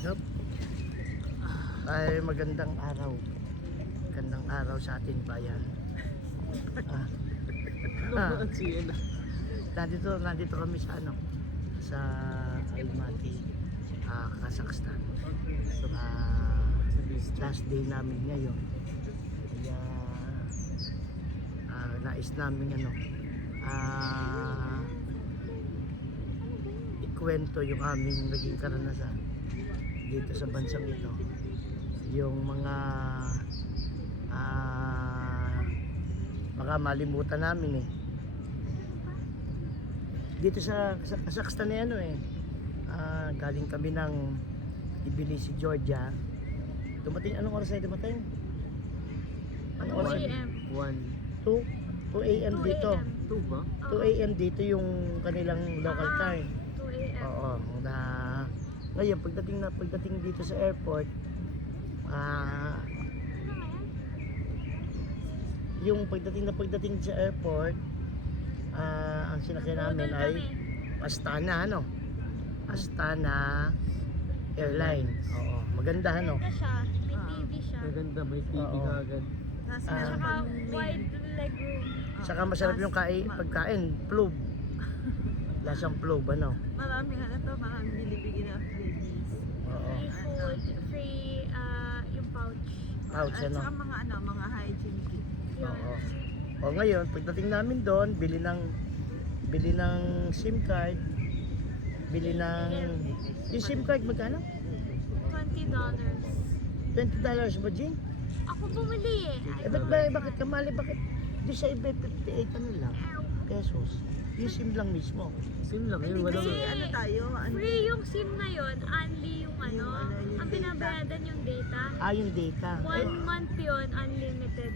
Yup. Ay magandang araw. Magandang araw sa ating bayan. Nandito kami sa sa Almaty, Kazakhstan. Last day namin ngayon. Kaya nais namin ikwento yung aming naging karanasan dito sa bansang ito. Yung mga baka malimutan namin dito sa Kazakhstan galing kami ng Tbilisi, Georgia. Dumating, anong oras ay dumating? Anong oras? 2 AM. 2 AM dito. 2 ba? 2 AM dito yung kanilang local time. 2 AM. Oo, ngayon pagdating dito sa airport, yung pagdating sa airport, ang sinakyan namin ay Astana, Astana Airlines. Oo, maganda Maganda siya. May TV siya. Maganda, may TV Oo. ka agad. Saka wide legroom. Saka masarap yung pagkain, plub. Lasang plub, Maraming maraming binibigyan na freebies. Oo. Free food, free yung pouch. Pouch, At saka mga hygiene kit. Oo. O ngayon, pagdating namin doon, bili ng SIM card, yung SIM card magkano? $20. $20 ba, Jing? Ako bumili Bakit kamali? Bakit di sa iba 58 lang? Pesos. Yung SIM lang mismo. Sim lang yun, walang... Hindi. tayo? Free yung SIM na yun, only yung yung ang data. binabayadan yung data. Yung data. 1 month yun, unlimited.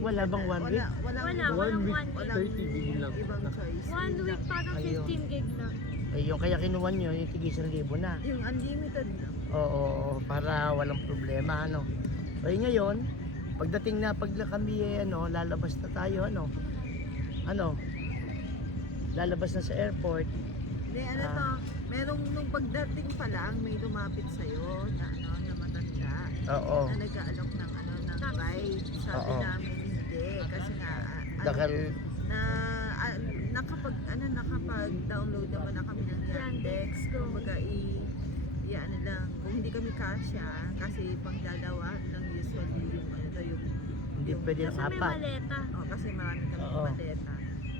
Wala bang 1 week? Wala, One walang week, 1 week. 30 gig lang. Ibang choice. 1 week parang Ayun. 15 gig lang. Yung kaya kinuha nyo, yung tig 1,000 na. Yung unlimited na. Oo, para walang problema, Ay ngayon, pagdating na kami lalabas na tayo, lalabas na sa airport. Hindi, merong nung pagdating pa lang, may lumapit sa'yo na na matanda. Oo. Na nag-aalok ng ng ride. Sabi Oo. namin hindi. Kasi nga, Dahil nakapag-download naman na kami ng Yandex. Kumbaga, kung hindi kami kasya, kasi pangdalawahan lang usually yung hindi pwede ng Kasi may apat. maleta. kasi marami kami Oo. maleta.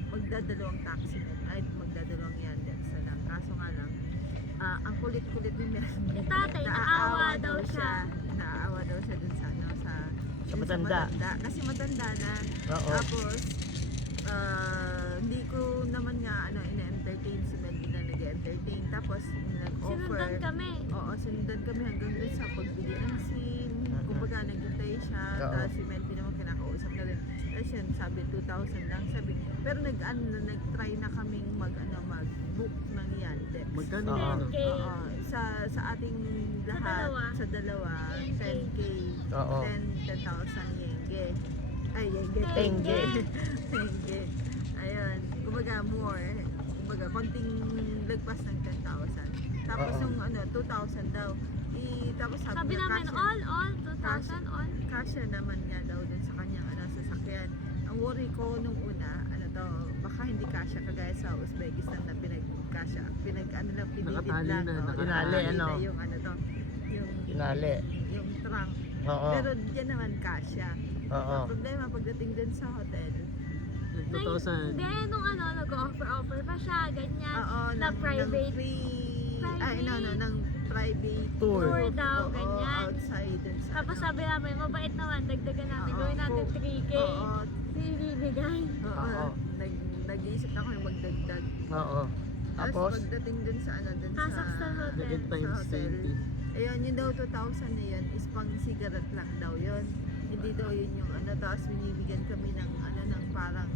Magdadalawang taxi ay magdadalawang Yandex na lang. Kaso nga lang, ang kulit-kulit ni Mel. Si tatay, naawa daw siya. Naawa daw siya dun sa Sa matanda. Kasi matanda na. Oo. Tapos, hindi ko naman nga ina-entertain si Melvin na nag-entertain. Tapos, nag-offer. Sinundan kami. Oo, sinundan kami hanggang dun sa pagbili ng SIM. Kumbaga, naghintay siya. Oo. Tapos si Melvin naman kinakausap na rin. Tapos yun, sabi 2,000 lang. Sabi, pero nag-try na kaming mag-book ng Yandex. Magkano Oo. yun? 10K. Oo, sa ating lahat, sa dalawa, 10K, Oo. 10,000 yenge. Ay, yenge. Tenge. Tenge. Ayun, kumbaga more, kumbaga konting lagpas ng 10,000. Tapos Oo. yung 2,000 daw. Tapos Sabi niya, namin, kasya. all, 2,000 all. Kasya naman niya daw dun sa kanyang sasakyan. Ang worry ko nung una, baka hindi kasya kagaya sa Uzbekistan na pinagkasya. Pinidid Nakatali lang. na, oo, nakatali, nakatali na yung yung Tinali. yung trunk. Oo. Pero diyan naman kasya. Oo. Ang problema pagdating dun sa hotel, 2,000. Hindi, nung nag-offer pa siya, ganyan. na ng private. free, Private. ng private Tour. Tour daw, Oo, ganyan. outside dun sa Tapos sabi namin, mabait naman, dagdagan natin, Oo, gawin natin kung- 3K. Oo, Hindi bibigay. Oo. Nag-iisip na ako ng magdagdag. Oo. Tapos, pagdating dun sa Kazakhstan hotel. Naging times sa hotel. 20. Ayun, yun daw 2,000 na yun is pang cigarette lang daw yun. Hindi daw yun yung tapos binibigyan kami ng ng parang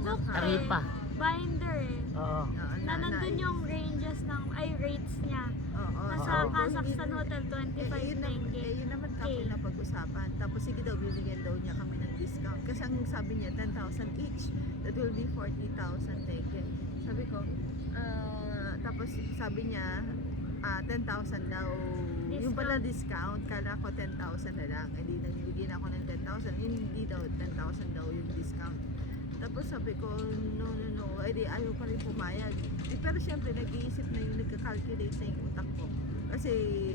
Book Taripa. Binder eh. Oo. Na nandun yung ranges rates niya. Nasa Oo. Kazakhstan Hotel, 25.9K. Yun naman kami na pag-usapan. Tapos sige daw, bibigyan daw niya kami ng discount. Kasi ang sabi niya, 10,000 each. That will be 40,000 take. Sabi ko, tapos sabi niya, 10,000 daw. Yung pala discount, kala ko 10,000 na lang. Eh di nagbibigyan ako ng 10,000. Hindi daw, 10,000 daw yung discount. Tapos sabi ko, no. Eh di ayaw pa rin pumayag. Pero syempre, nag-iisip na yung nagka-calculate na yung utak ko. Kasi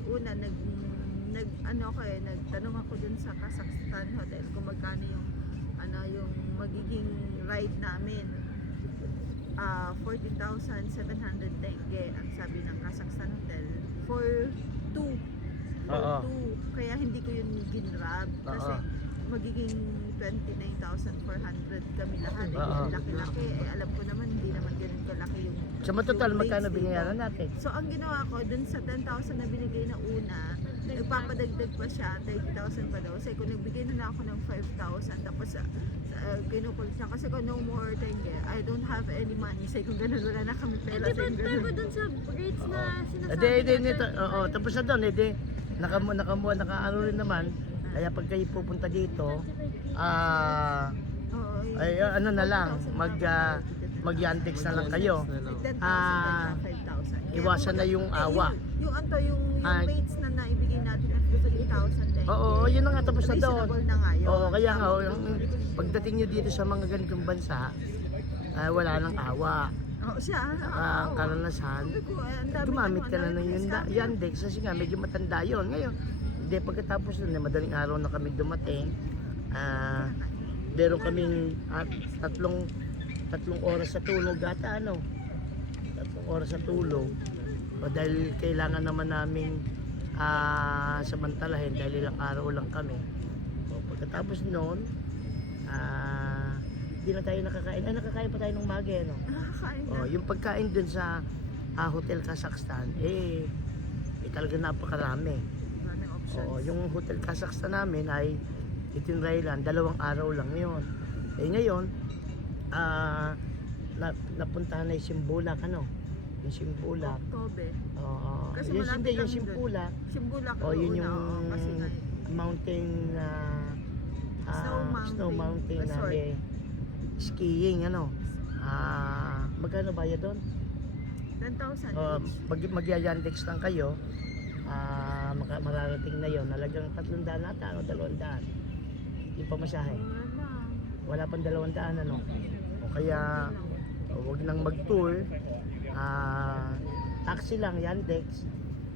una, nagtanong ako dun sa Kazakhstan Hotel kung magkano yung yung magiging ride namin. 14,700 tenge ang sabi ng Kazakhstan Hotel for 2. Oo. Kaya hindi ko yun ginrab kasi Oo. magiging 29,400 kami lahat. Oo. Laki-laki. Eh, alam ko naman, hindi naman ganun kalaki yung Sa matotal, yung magkano rates dito. binayaran natin? So ang ginawa ko, dun sa 10,000 na binigay na una, nagpapadagdag pa siya, 30,000 pa daw. Kasi kung nagbigay na lang ako ng 5,000, tapos kinukulit siya. Kasi kung no more tenge, I don't have any money. Say kung ganun, wala na kami Eh, pera. di ba, Say pero ganun. dun sa rates na sinasabi Edi, na nito, oo, tapos na doon, edi, nakaano rin naman. Kaya pag kayo pupunta dito, Oo, yun. ay, ano na lang, 10,000 mag-yandex na lang kayo. Like 10,000 Ah, at 5,000. Kaya iwasan na yung awa. Yung yung Ah, rates na naibigay natin at 3,000 tenge. Oo, yun na nga, tapos na doon. Reasonable na nga yun. Oo, kaya nga, pagdating nyo dito sa mga ganitong bansa, wala nang awa. Oo, siya. Ang karanasan, Sabi ko, ang dami gumamit ka na ang ng dami yun, scam. Yandex kasi nga medyo matanda yun. Ngayon, hindi, pagkatapos nun, madaling araw na kami dumating. Meron kaming tatlong oras sa tulog ata, ano? 3 oras sa tulog. O dahil kailangan naman namin samantalahin dahil ilang araw lang kami. O pagkatapos noon, hindi na tayo nakakain. Nakakain pa tayo ng magi, ano? Nakakain na. Oh, yung pagkain dun sa Hotel Kazakhstan, talaga napakarami. Maraming options. Oo, yung Hotel Kazakhstan namin ay itinray lang, 2 araw lang yun. Ngayon, napuntahan na yung Simbulak, ano? Yung Simbulak. Oktober. Oo, Kasi yung, malapit hindi, yung kami dun. Simbulak. Simbulak. Oh, yun una, yung oo, kasi mountain, Snow Mountain na Resort. may skiing, ano? Magkano bayad doon? 10,000 each. Magyayandex lang kayo, mararating na yon, nalagang 300 nata o 200 yung pamasahe, wala pang 200, ano, o kaya wag nang mag-tour, taxi lang, Yandex,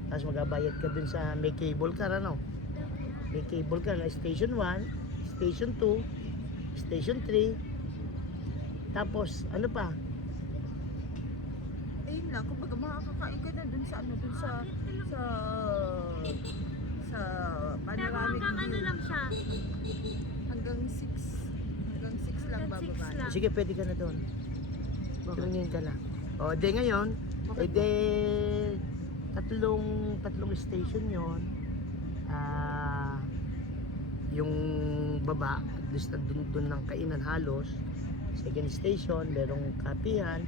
tapos magabayad ka dun sa may cable car, ano, may cable car na station 1, station 2, station 3, tapos ano pa, Ayun lang, kumbaga makakakain ka na dun sa Pero panoramic hanggang ano view. lang siya. Hanggang 6 lang Hanggang 6 bababa. lang. sige pwede ka na doon. Tumingin ka na. O, de ngayon, Bakit de tatlong station yon. Yung baba, dun ng kainan halos. Second station, merong kapihan.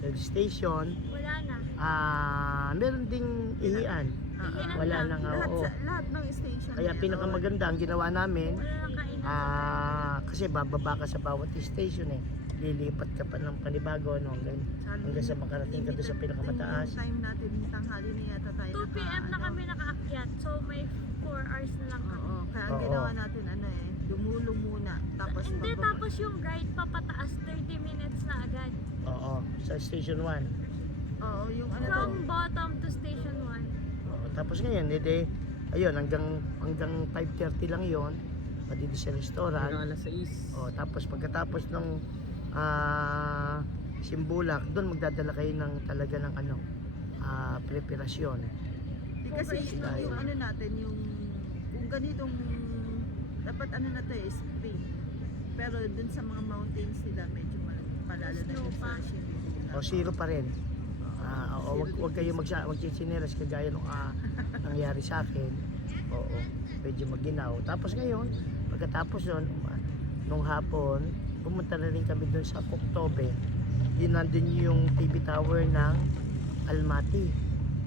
Third station, Wala na. meron ding ihian. Ihian Wala lang. nang, oo. Lahat ng station. Kaya meron. pinakamaganda ang ginawa namin, Wala lang kainan. kasi bababa ka sa bawat station eh. Lilipat ka pa ng panibago, no? Hanggang sa makarating ka doon sa pinakamataas. Yung time natin, tanghali na yata tayo. 2 PM na kami nakaakyat. So may 4 hours na lang kami. Oo, kaya ang Oo. ginawa natin dumulong muna. Tapos Hindi, bababa. tapos yung ride papataas 30 minutes na agad. Oo, sa station 1. Oo, yung ano to. From bottom to station 1. Oo, tapos ngayon, ayun, hanggang 5:30 lang yon. Pati sa Hanggang restaurant. alas 6. O, tapos pagkatapos ng Simbulak, doon magdadala kayo ng talaga ng preparasyon. Kasi yung ano natin, kung ganitong, dapat na to spring. Pero dun sa mga mountains nila, medyo palalo na Snow yung pa. sa Shimilila. O, zero pa rin. Wag kayo magchichinelas kagaya nung nangyari sa akin. Oo, medyo maginaw. Tapos ngayon, pagkatapos nun, nung hapon, pumunta na rin kami doon sa Oktober. Yun nandun yung TV tower ng Almaty.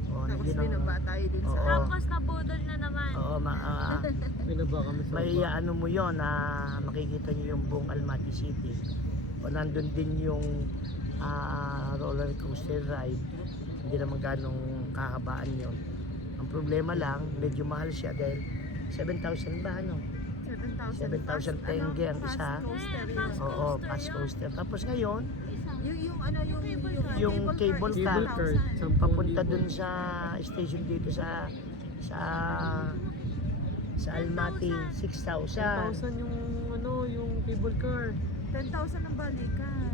O, Tapos yun ang- binaba tayo dun sa... Oo. Tapos nabudol na naman. Oo, Binaba kami sa may baba. ano mo yon na makikita nyo yung buong Almaty City. O nandun din yung roller coaster ride. Hindi naman ganong kahabaan yon. Ang problema lang, medyo mahal siya dahil 7,000 ba ano? 7,000 tenge ang isa. Oo, fast coaster. Tapos ngayon, yung cable car, papunta dun sa station dito sa Almaty, 6,000. 1,000 yung yung cable car. 10,000 ang balikan.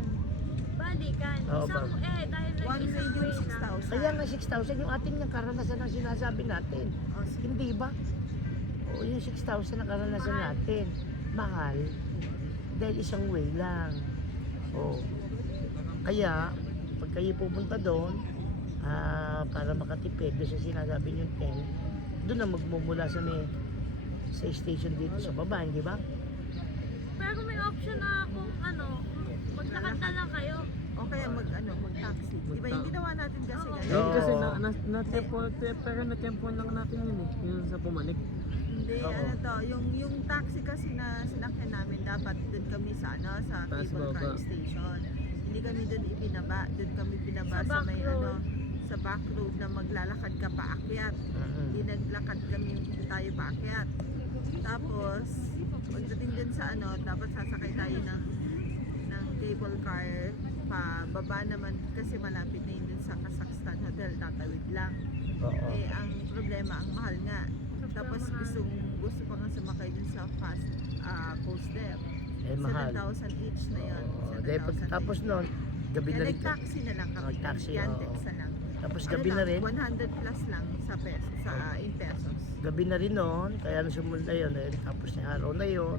Balikan. Oo, Dahil One isang way yung way lang. 6,000. Kaya nga 6,000 yung ating yung karanasan ang sinasabi natin. Oh, sige. Hindi ba? Oo, yung 6,000 na karanasan Mahal. natin. Mahal. Dahil isang way lang. Oo. Kaya, pag kayo pupunta doon, para makatipid, doon sa sinasabi yung 10, doon na magmumula sa station dito sa baba, hindi ba? Pero may option na kung maglakad na lang kayo. O kaya mag-taxi. Di ba yung ginawa natin kasi Oo. ganyan? Oo. Kasi na-tempo, pero na-tempo lang natin yun eh. Yung sa Pumanik. Hindi, Oo. yung taxi kasi na sinakyan namin, dapat doon kami sa Taas cable car baba. station. Hindi kami doon ibinaba, doon kami binaba Sa sa back may road. sa back road na maglalakad ka paakyat. Hindi naglakad kami tayo paakyat. Tapos, pagdating dun sa dapat sasakay tayo ng cable car pa baba naman kasi malapit na yun dun sa Kazakhstan Hotel, tatawid lang. Oo. Eh, ang problema, ang mahal nga. Tapos gusto ko nga sumakay dun sa fast coaster. Eh, mahal. 7,000 each na yun. Oo. Dahil pagkatapos nun, gabi Kaya na rin. nag-taxi na lang kami. Nag-taxi, Yandex oo. na lang. Tapos Ano gabi na lang, rin. 100 plus lang sa pesos, in pesos. Gabi na rin noon, kaya nung sumunod na yun, tapos na araw na yun,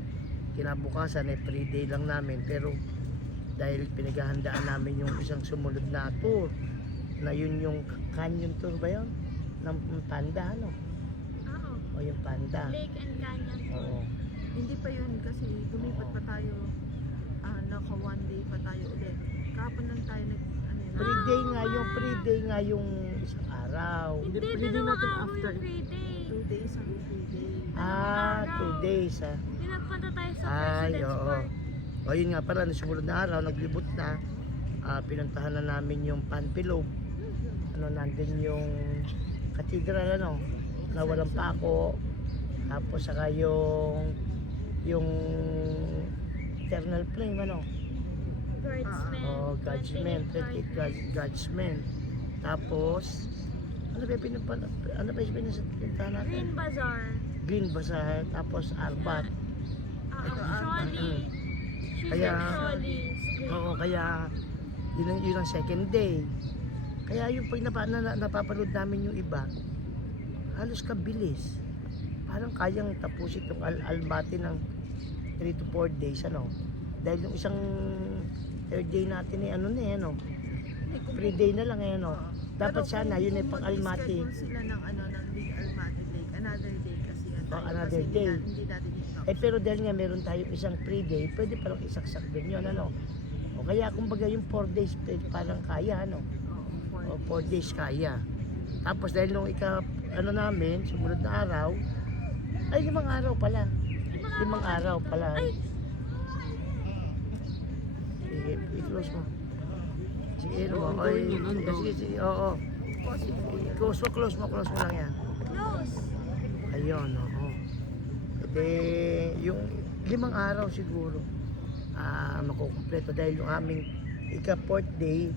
kinabukasan free day lang namin, pero dahil pinaghahandaan namin yung isang sumunod na tour, na yun yung canyon tour ba yun? Ng Panda, Oo. O yung Panda. Lake and Canyon. Oo. Hindi pa yun kasi lumipat pa tayo, naka one day pa tayo ulit. Kahapon lang tayo Free day nga yung isang araw. Hindi, pwede dalawang natin araw after. yung free day. 2 days ang free day. 2 days Hindi nagpunta tayo sa Ay, President's oo. Park. O yun nga pala, sumunod na araw, naglibot na. Pinuntahan na namin yung Panpilog. Nandun yung cathedral, na walang pako. Tapos saka yung eternal flame, Guardsmen. Judgment, 28 Judgment. Tapos, ano ba yung pinuntahan natin? Green Bazaar. Green Bazaar, tapos Arbat. Sholi. Kaya- Sholi. Oo, kaya yun ang second day. Kaya yung pag napapanood namin yung iba, halos kabilis. Parang kayang tapusin itong Almaty ng 3 to 4 days, Dahil yung isang third day natin free day na lang Dapat sana yun ay pang Almaty. Schedule sila ng Big Almaty Lake. Another day kasi yan tayo. Another Kasi day. Hindi natin i-stop. Pero dahil nga meron tayong isang free day, pwede parang isaksak din yun, O kaya kumbaga yung 4 days parang kaya, O 4 days kaya. Tapos dahil nung namin, sumunod na araw, ay 5 araw pala. 5 araw pala. Ay! Sige, i-close mo. Sige, Oo, mo. gawin yun, ando. Sige, oo. Close mo lang yan. Close. Ayun, oo. Yung 5 araw siguro, makukumpleto dahil yung aming ika-4th day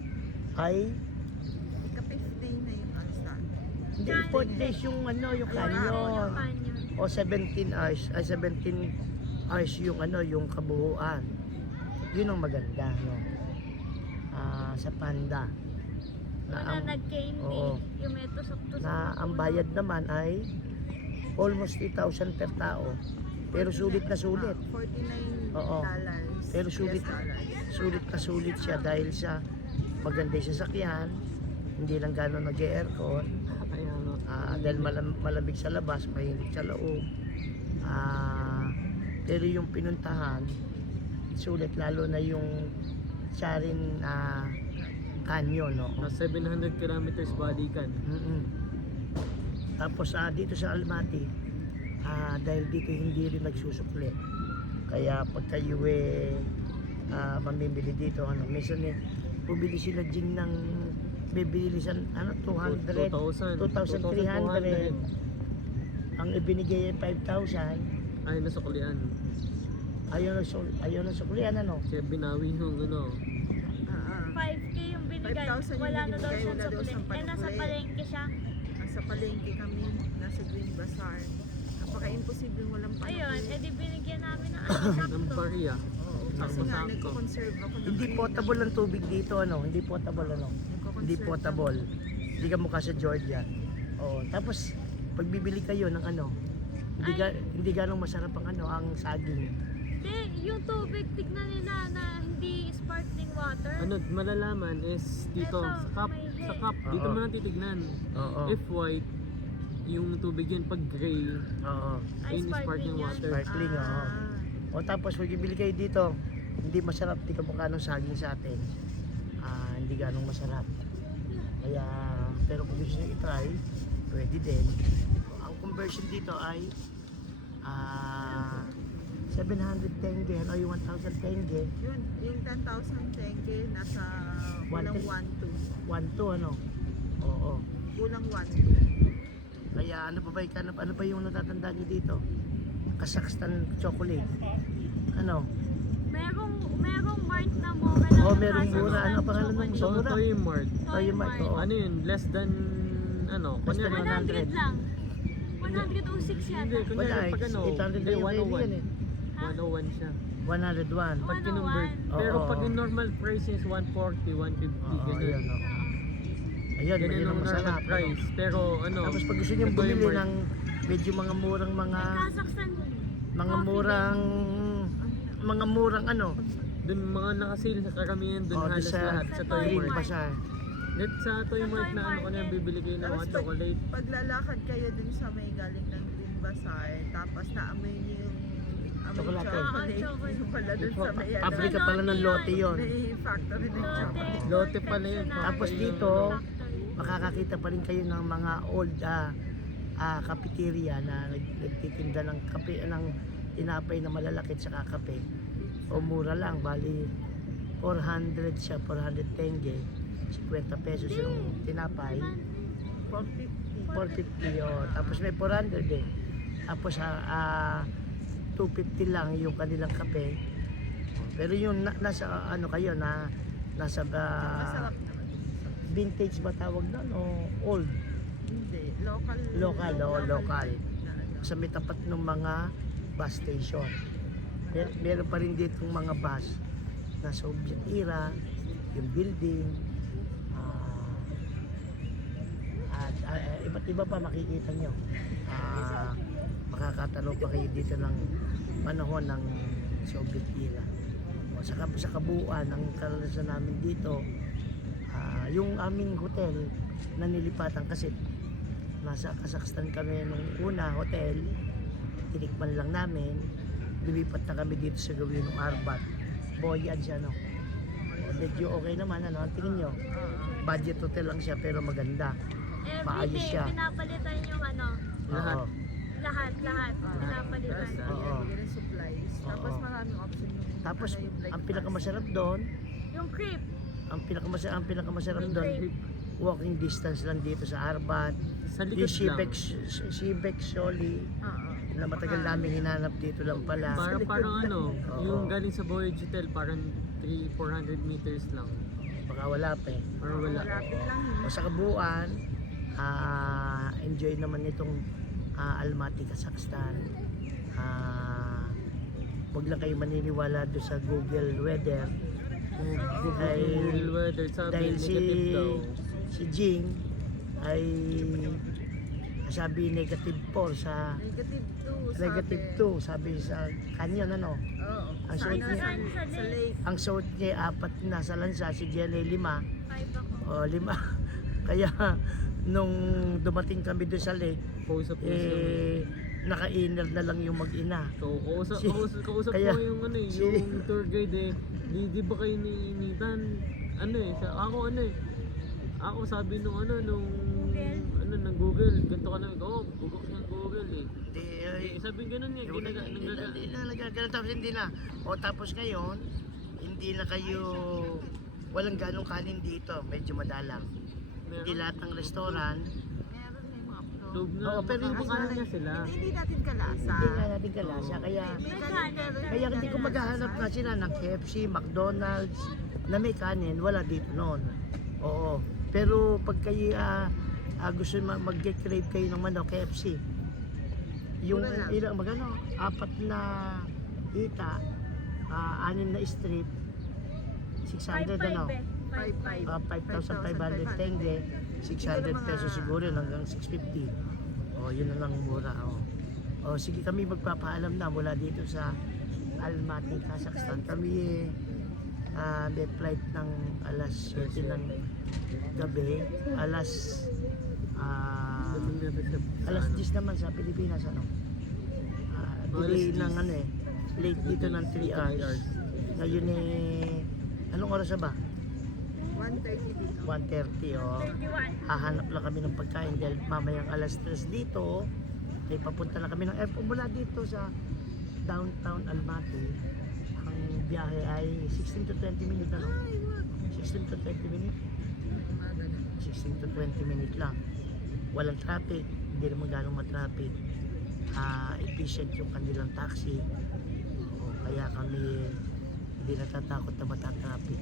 ay Ika-5th day na yung start. hindi, 4th days yung Yung canyon. canyon. O 17 hours yung kabuuan. Yun ang maganda, sa Panda. Wala nag-candy. oo. Yung may tusok-tusok. Na ang bayad naman ay almost 3,000 per tao. Pero sulit na sulit. $49. Oo. Pero sulit na sulit siya dahil sa maganda yung sasakyan, hindi lang gano'n nag-aircon, Kaya dahil malamig sa labas, mainit sa loob. Pero yung pinuntahan, sulit lalo na yung Charin Canyon, na 700 kilometers balikan. Tapos dito sa Almaty, dahil dito hindi rin nagsusukli. Kaya pag kayo mamimili dito, minsan bumili sila din ng bibili sa ano 200, 2,000. 2,300. Ang ibinigay ay 5,000. Ay, nasuklian. Ayaw na suklian ano. Kaya binawi yung ano. 5K yung binigay. 5,000 yung Wala na daw binigay, siyang wala daw sukli. siyang Eh, nasa panukli. palengke siya. Nasa palengke kami, nasa Green Bazaar. Napaka-imposible walang panukli. Ayun, edi binigyan namin ng ano, Ng sakto. bariya. Oo, kasi nga Sakto-sakto. nagko-conserve ako ng Hindi cream. potable ang tubig dito ano, hindi potable ano. Nagko-conserve Hindi potable. Hindi ka mukha sa Georgia. Oh, tapos pag bibili kayo ng ano, hindi ganong masarap ang ano, ang saging. Yung tubig, tignan nila na hindi sparkling water. Ano, malalaman is dito Ito, sa cup. may Sa cup, dito Oo. mo lang titignan. Oo. If white, yung tubig yun. Pag gray, Oo. Ay, yun is sparkling sparkling yan. water. Sparkling, oo. O tapos pag bibili kayo dito, hindi masarap, hindi ka mukha ng saging sa atin. Hindi ganong masarap. Kaya, pero kung gusto nyo i-try, pwede din. Ang conversion dito ay 700 tenge o yung 1,000 tenge, Yun, yung 10,000 tenge, nasa kulang 1-2. 1 ano? Oo. Kulang 1-2. Kaya ano pa ba, ano pa yung natatandaan nyo dito? Kazakhstan chocolate. Ano? Merong mart na mura ng Oh, merong Kazakhstan mura. Ano pangalan ng chocolate. So, mura? Toy Mart. Toy Mart, oo. Ano yun? Less than, ano? Less than Kunyari, 100 lang. 106 yata. Hindi, Wala, kunyari pag ano, 800 hindi, na yung ready 101. yan eh. 101 siya. 101. Pag kinonvert. 101. Pero Oo. pag yung normal price is 140, 150, Oo, ganun. ayun, oo. Ayun, Ganun ayun ang ang normal masarap. price. Pero ano, Tapos pag gusto nyo Toy bumili Mart, ng medyo mga murang Kazakhstan. mga murang ano, dun mga nakasil sa karamihan dun oh, halos lahat sa Toy Green Mart. Bazaar. Net sa Toy Sa Mart Toy na ano ko na Market. bibili kayo ng mga Tapos chocolate. paglalakad kayo dun sa may galing ng Green Bazaar, tapos naamoy niyo yung amoy Chocolate. chocolate. chocolate. Yung pala dun sa may ano, Pabrika pala ng lote yon. may factory ng chocolate. Lote pala yun. Tapos dito, makakakita pa rin kayo ng mga old cafeteria na nagtitinda ng kape, ng tinapay na malalaki sa kape. O mura lang, bali 400 siya, 400 tenge, 50 pesos yung tinapay. 450. 450 oh. Tapos may 400 eh. Tapos 250 lang yung kanilang kape. Pero yung nasa ano kayo na nasa Masarap naman. vintage ba tawag doon o old? Hindi. Local. Local, local. Na ano. Sa may tapat ng mga bus station. Meron pa rin ditong mga bus na Soviet era, yung building, at iba't iba pa makikita nyo. Makakatanaw pa kayo dito ng panahon ng Soviet era. O, sa kabuuan, ang karanasan namin dito, yung aming hotel na nilipatan kasi nasa Kazakhstan kami nung una hotel, tinikman lang namin, lumipat na kami dito sa gawin ng Arbat. Voyage ano. Medyo okay naman ano, ang tingin nyo. Budget hotel lang siya pero maganda. Maayos Everyday, siya. pinapalitan yung ano. Lahat. Oo. Lahat. Pinapalitan. Yes, Oo. Bigyan ng supplies. Tapos Oo. maraming option yung Tapos ano, yung like ang pinakamasarap doon, Yung creep. ang pinakamasarap doon, walking distance lang dito sa Arbat. Sa Yung likod lang. Shibek Sholi Oo. na matagal namin hinanap dito lang pala. Parang ano, Oo. yung galing sa Voyage Hotel, parang 400 meters lang. Baka wala pa eh. Or wala. Malapit lang yun. O sa kabuuan, enjoy naman itong Almaty, Kazakhstan. Huwag lang kayo maniniwala doon sa Google Weather. Google weather, sabi Dahil negative daw. si Jing ay sabi negative 4 sa Negative 2. sabi sa canyon ano. Oo. Ang Sa suot ano, niya- sa lake. Ang suot niya 4 na sa lansa, si Jelly 5. 5 ako. O 5. Kaya nung dumating kami doon sa lake, Kausap mo siya. naka-inner na lang yung mag-ina. Kausap Kaya, ko yung ano eh, yung tour guide eh. Di ba kayo niinitan? Ano eh, ako ano eh. Ako sabi nung ng Google, ganito ka lang, bugok ng Google eh. Sabi ganun eh, Nagagalan tapos hindi na. O tapos ngayon, hindi na kayo, walang ganong kanin dito, medyo madalang. Hindi lahat ng restaurant. Meron may mga pro. Loob na, Oo, pero hindi makakaano niya sila. Hindi natin kalasa. Hindi nga natin kalasa. Kaya May kanin, kaya hindi ko maghahanap na sila ng KFC, McDonald's na may kanin, wala dito noon. Oo. Pero pag kayo gusto mag-crave kayo ng manok, KFC. Yung Mura lang. ilang magano, 4 na hita, 6 na strip, 600 ano? 5,500 tenge, 600 pesos siguro yun, hanggang 650. Oh, yun na lang mura. Oh. Oh, sige kami magpapaalam na mula dito sa Almaty, Kazakhstan. Kami may flight ng alas 7 ng gabi, alas 10 naman sa Pilipinas ano. Delay ng ano eh, late dito ng 3 hours. Ngayon anong oras na ba? 130 dito. 1:30 oh. 31. Hahanap lang kami ng pagkain dahil mamayang alas 3 dito eh papunta na kami ng airport mula dito sa downtown Almaty. Ang biyahe ay 16 to 20 minutes ano? 16 to 20 minutes? 16 to 20 minutes lang. Walang traffic, hindi naman ganong matraffic. Efficient yung kanilang taxi. Kaya kami hindi natatakot na matatraffic.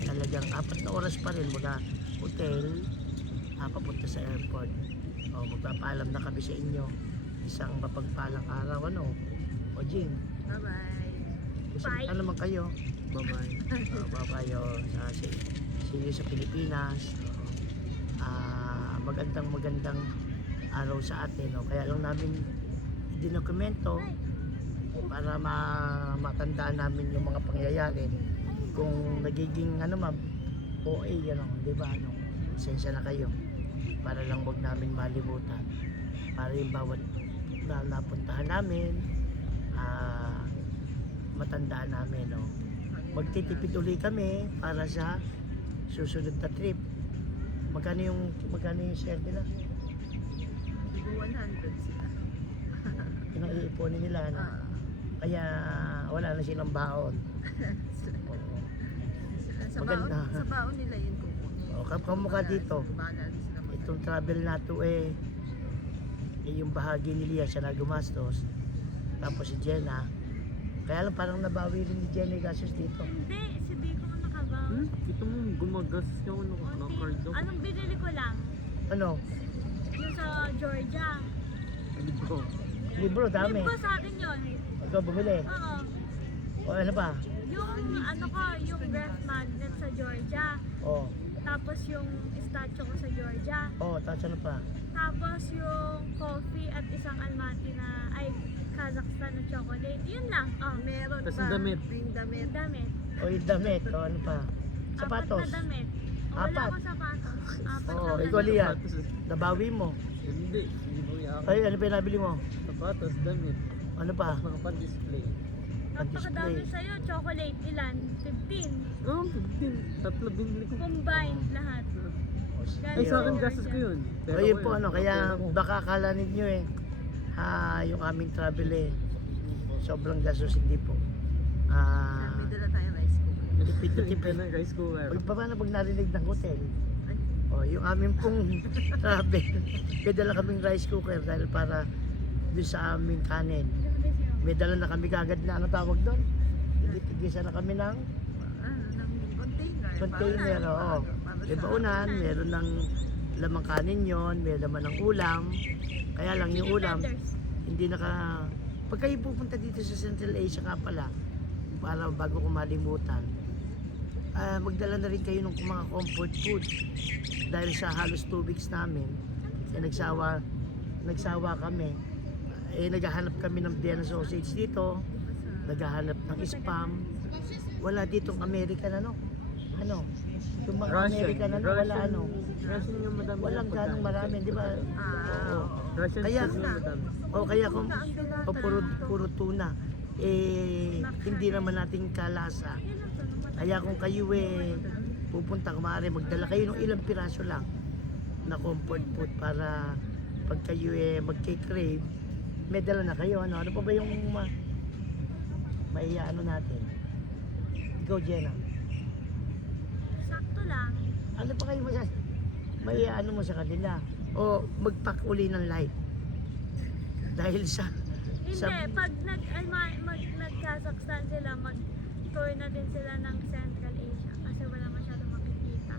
Talagang 4 na oras pa rin mula hotel papunta sa airport. Magpapaalam na kami sa inyo. Isang mapagpalang araw ano. O Jing, Bye-bye. kusalita naman kayo. Bye-bye. Bye-bye sa Pilipinas. Magandang araw sa atin. Kaya lang namin dinokumento para matandaan namin yung mga pangyayari. Kung nagiging OA di ba pasensya na kayo para lang wag namin malimutan, para yung bawat na napuntahan namin matandaan namin magtitipid uli kami para sa susunod na trip. Magkano yung share nila? 100 sila. Yung iipunin nila kaya wala na silang baon. Oo. Maganda. Sa baon nila yun kukunin. Kamukha dito. Bahala na sila mag- Itong travel na to yung bahagi ni Lia siya na gumastos. Tapos si Jenna. Kaya lang parang nabawi rin ni Jenna yung gastos dito. Hindi, si Biko ang nakabaw. Kita mo, gumagas yung card daw. Anong binili ko lang? Ano? Yung sa Georgia. Libro. Libro, dami. Libro sa akin yun. Ikaw bumili. Oo. O ano pa? Yung ref magnet sa Georgia. O. Tapos yung statue ko sa Georgia. Tapos ano pa? Tapos yung coffee at isang Almaty na, Kazakhstan na chocolate. Yun lang. Meron Tas pa. yung damit. Yung damit. Damit. Yung damit. Ano pa? Sapatos. 4 na damit. Wala Apat. akong sapatos. 4 Oo, lang ikaw damit. Lia. Nabawi mo. Hindi mo yakin. Ay, ano pa yung nabili mo? Sapatos, damit. Ano pa? Mga pan-display. Napakadami sa'yo. Chocolate ilan? 15. Oo, 15. Tatlo binili ko. Combined lahat. Ay, sa akin gastos ko yun. O yun po kaya baka akala ninyo yung aming travel sobrang gastos, hindi po. May dala tayong rice cooker. Tipid na Tipid tipid. ng rice cooker. Paano pag narinig ng hotel? Yung aming pong travel, may dala kaming rice cooker dahil para doon sa aming kanin. May dala na kami kagad na tawag doon? Tigisa na kami ng Ng container. Oo. May baunan, meron ng lamang kanin yon, may laman ng ulam. Kaya lang yung ulam, hindi pag kayo pupunta dito sa Central Asia nga pala, para bago ko malimutan, magdala na rin kayo ng mga comfort food. Dahil sa halos 2 weeks namin, nagsawa kami. Naghahanap kami ng Vienna sausage dito, naghahanap ng spam. Wala ditong American yung mga American wala Russian yung madami. walang ganong marami, di ba? Oo. Russian Kaya- food yung madami. Kaya kung puro tuna, hindi naman natin kalasa. Kaya kung kayo pupunta, kumari magdala kayo ng ilang piraso lang na comfort food para pag kayo magkikrave, may dala na kayo. Ano pa ba yung natin? Ikaw, Jenna. Sakto lang. Ano pa kayo may ano mo sa kanila. O magpack uli ng light. Dahil sa Hindi, pag nag-Kazakhstan sila, mag-tour na din sila ng Central Asia kasi wala masyadong makikita.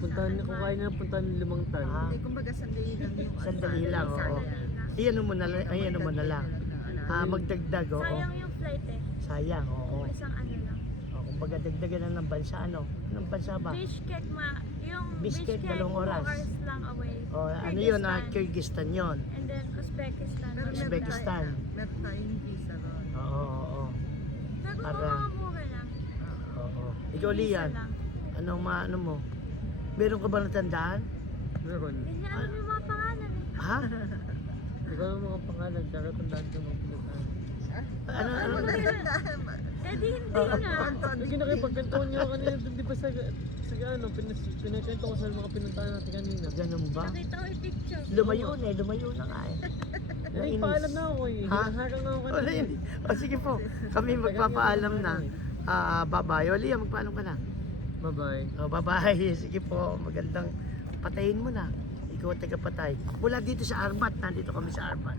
Puntahan niyo, kung kaya niya puntahan ng 5 tan. Ah. Hindi, kumbaga sandali lang yung Sandali lang, oo. Sandali na. Iyan mo na lang, ayan mo na lang. Magdagdag, oo. Sayang yung flight eh. Sayang, oo. Isang ano lang. Kumbaga dagdagan na ng bansa, ano? Anong bansa ba? Bishkek yung Bishkek, 2 2 oras. hours lang away. O, ano yun, Kyrgyzstan yun. And then Uzbekistan. Pero meron Uzbekistan. Meron tayong visa ron. Oo, oo, oo. Pero Para- mga mura lang. Oo. Ikaw, Visa Lian, lang. anong ano mo? Meron ka ba natandaan? Meron. Hindi niya alam yung mga pangalan eh. Ha? Hindi ko alam mga pangalan, tsaka tandaan ko mga pinuntahan. Ano? Eh di hindi nga. Lagi nakipagkantuhan niyo kanina, di ba sa ano, pinakento ko sa mga pinuntahan natin kanina. Ganun ba? Nakita ko yung picture. Lumayo na nga eh. Ay, Nainis. paalam na ako eh. Ha? Hinaharang na ako Wala kanina. yun. O sige po, kami magpapaalam na. Bye-bye. O Lian, magpaalam ka na. Bye-bye. O bye-bye. Sige po, magandang patayin mo na. Ikaw ang tagapatay. Mula dito sa Arbat, nandito kami sa Arbat.